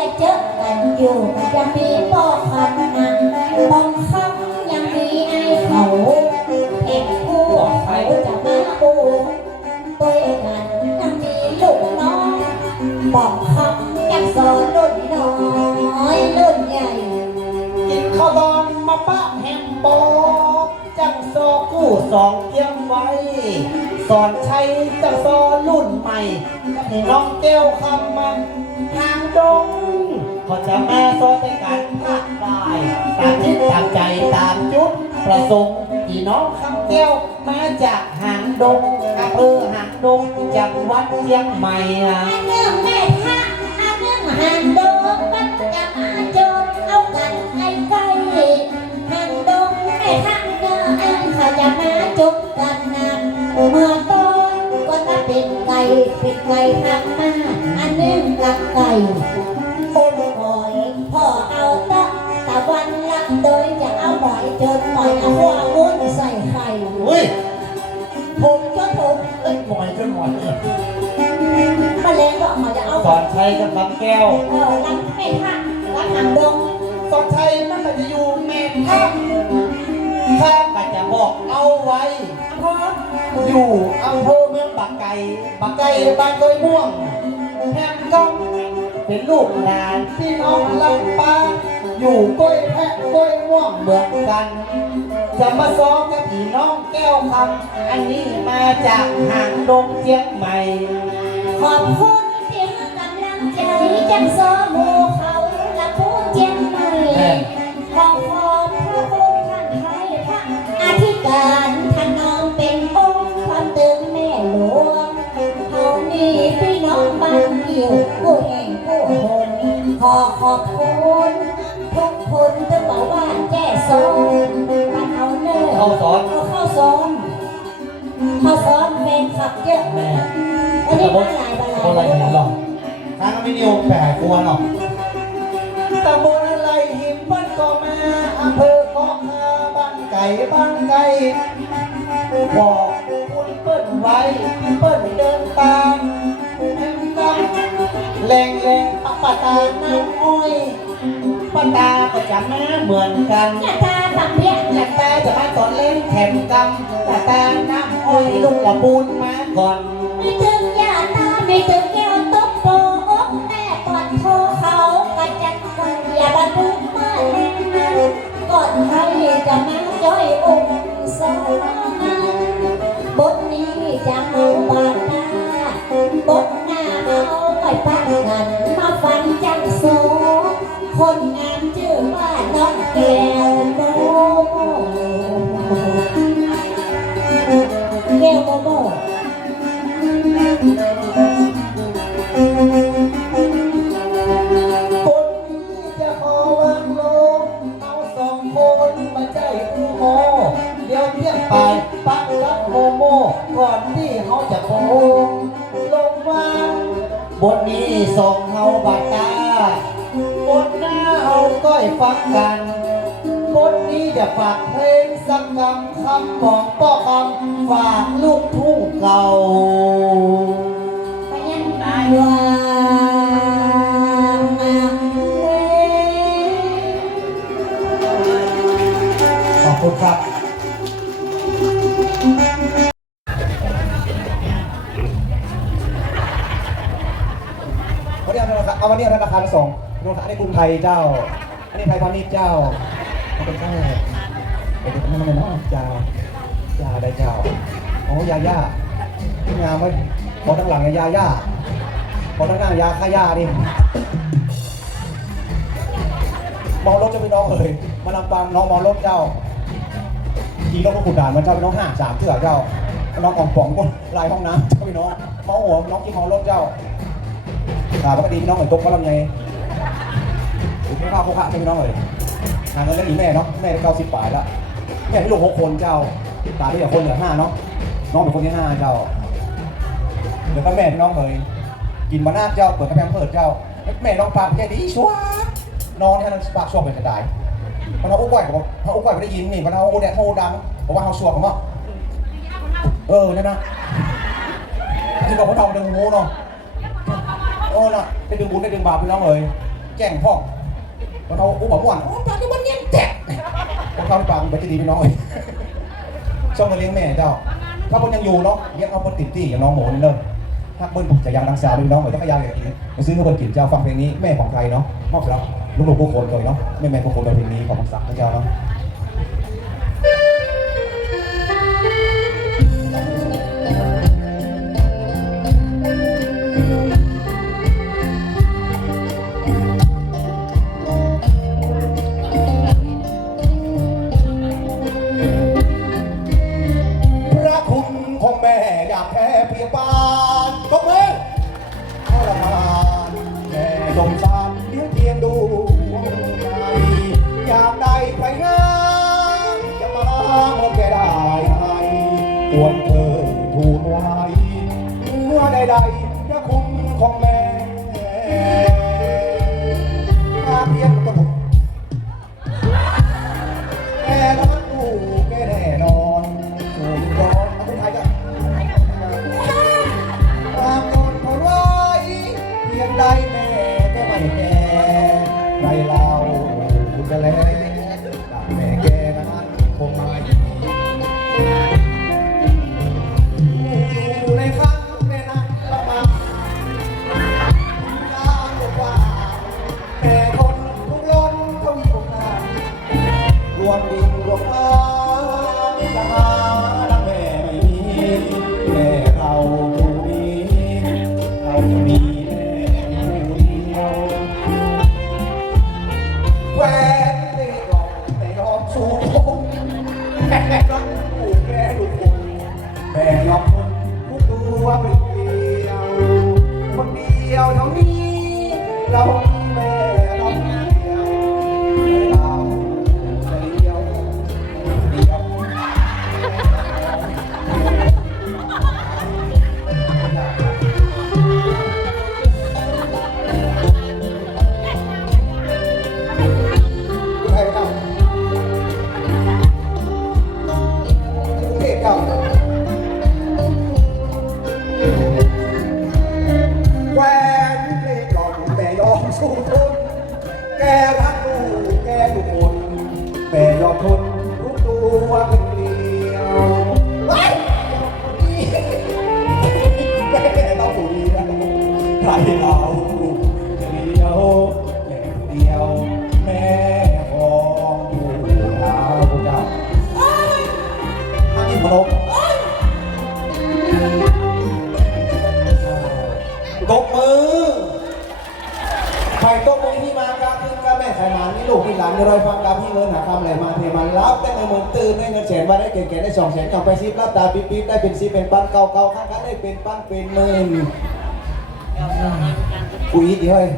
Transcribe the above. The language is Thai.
จะเจอกันอยู่ยังมีพ่อคันนังบางครั้งยังมีไอ้เขาเห็นผู้เขาจะมาปูตัวกันยังมีลูกน้องบอกคำยังสอนรุ่นน้อยรุ่นใหญ่กินข้าวบอนมาปะแฮมโบจังโซกู้สองเกียมไว้ สอนใช้จังโซรุ่นใหม่ ให้น้องแก้วคำมันทางดงเขาจะมาสอนในการภาคได้ตามทิศตามใจตามจุดประสงค์ที่น้องคำแก้วมาจากหางดงอำเภอหางดงจังหวัดเชียงใหม่ นเนื่องกับไก่โอ้หอยพ่อเอาตะตะวันละโดยจะเอาหอยจนหอยเอาหัววุ้นใส่ไข่อุ้ยผมก็ผมเอ้ยหอยขึ้นหอยมะเร็งก็เขาจะเอาสอนใช้กับคำแก้วเออรับไม่ทันรับหางดงสอนไทยมันก็จะอยู่เมนท่าข้าก็จะบอกเอาไว้อยู่อำเภอเมืองปากไก่ปากไก่บ้านโดยม่วง แฮมก็เป็นลูกหลานพี่น้องลำปางอยู่ก้อยแพะก้อยม่วงเหมือนกันจะมาซ้อมกับพี่น้องแก้วคำอันนี้มาจากหางดงเชียงใหม่ ขอบคุณที่ให้กำลังใจจังสอม ขอขอบคุณทุกคนที่บอกว่าแจ้โซนบ้านเอาเนอเขาสอน เอาเข้าซ้อมเข้าซ้อมแฟนคลับเยอะแม่อันนี้มาหลายบาคนอะไรลายเห็นหรอกทางไม่นิยมแปลกกลัวหรอกตำบลอะไรหิมบ้านก็มาอำเภอเกาะคาบ้านไก่บ้านไก่บอกคุณเปิ้ลไว้เปิ้ลเดินตามแอมกับ แรงแรงปะปะตาน้ำอ้อยปะตาก็จะมาเหมือนกันอย่าตาปักเบี้ยอยากตาจะมาตอนเล่นแข่งกำแต่ตาน้ำอ้อยลูกละปูนมาก่อน ไม่ถึงอย่าตาไม่ถึง ก้วโมโมแก้วโมโมคนนี้จะขอวางลงเอาสองคนมาใจกูโมเดี๋ยวเที่ยงไปปักรับโมโมก่อนที่เขาจะโกงลงวาบทนี้ส่งเฮาบาตาบทหน้าเฮาก้อยฟังกัน บทนี้จะฝากเพลงสักคำคำบอกป้อคำฝากลูกทุ่งเก่าไปยังตายวางมาขอบคุณครับวันนี้ธนาคารเอาวันนี้ธนาคารส่งธนาคารอันนี้กรุงไทยเจ้า อันนี้ไทยพาณิชย์เจ้า อันนี้เจ้าเด็กๆนั่นมันเนาะเจ้าเจ้าได้เจ้าโอ้ยาย่าที่งามไว้พอทั้งหลังเนี่ยยาย่าพอทั้งหน้ายาฆ่ายานี่เมารถจะไปน้องเลยมานำปังน้องเมารถเจ้าขี่รถก็ขุดด่านมันเจ้าไปน้องห้าสามเถื่อเจ้าน้องอ่องป่องก็ลายห้องน้ำเจ้าไปน้องเมาหัวน้องกินเมารถเจ้าถามว่าดีน้องเหมือนตุ๊กเขาทำไงถึงไม่เข้าโคคะใช่ไหมน้องเลย หาเงินแล้วอีแม่เนาะแม่เก้าสิบปลายแล้วแม่ที่ลูกหกคนเจ้าตาด้วยกับคนเหลือห้าเนาะน้องเป็นคนที่ห้าเจ้าเดี๋ยวก็แม่พี่น้องเลยกินมานาเจ้าเปิดกระแพงเปิดเจ้าแม่น้องปากแค่ดีชัวน้องนี่ท่านปากชัวงเป็นกระต่ายมันเอาอุ้กไก่กับเขาอุ้กไก่ไม่ได้ยินนี่มันเอาอุ้กแดดโฮดังบอกว่าเขาชัวกันว่าเออเนี่ยนะที่บอกว่าทองดึงงูเนาะโอ้น่ะได้ดึงบุญได้ดึงบาปพี่น้องเลยแจ้งพ่อ คนเขาอุ้มบอกม่วนโอ้ปากนี่มันเนียนแจกคนเขาปากมันจะดีพี่น้องเลยช่องมาเลี้ยงแม่เจ้า ถ้าเพิ่นยังอยู่เนาะเลี้ยงเอาเพิ่นติดที่อย่างน้องหมูนี่เนอะถ้าเพิ่นจะยังรักษาด้วยน้องเหมือนต้องขยายอย่างนี้ไปซื้อให้เพิ่นกินเจ้าฟังเพลงนี้แม่ของใครเนาะมอบครับลูกๆผู้คนเลยเนาะแม่แม่ผู้คนเราเพลงนี้ของมังสักนะเจ้าเนาะ ม่อยากแพ้เพียงปานก็มือทรมานแม่สงสารเลี้ยงเพียงดูใจอยากได้ใครงานจะมาเมื่อแกได้ให้ควรเธอทูลไว้เมื่อใดๆจะคุณของแม่ เรา สู่ทุนแกรักลูกแกทุกคนแม่ยอมทน ใครต้องมงที่มาการกินกับแม่ไขมานี่ลูกนี่หลานนี่รอยฟังกาบพี่เงินหาคำอะไรมาเทมันรับได้เงินหมื่นตื่นได้เงินแสนมาได้เก่งๆได้สองแสนกลับไปซิปรับตาปิ๊บปิ๊บได้เป็นซิเป็นปันเก่าเก่าข้างกันได้เป็นปันเป็นหมื่นอุ้ยเดี๋ยวเฮ้ย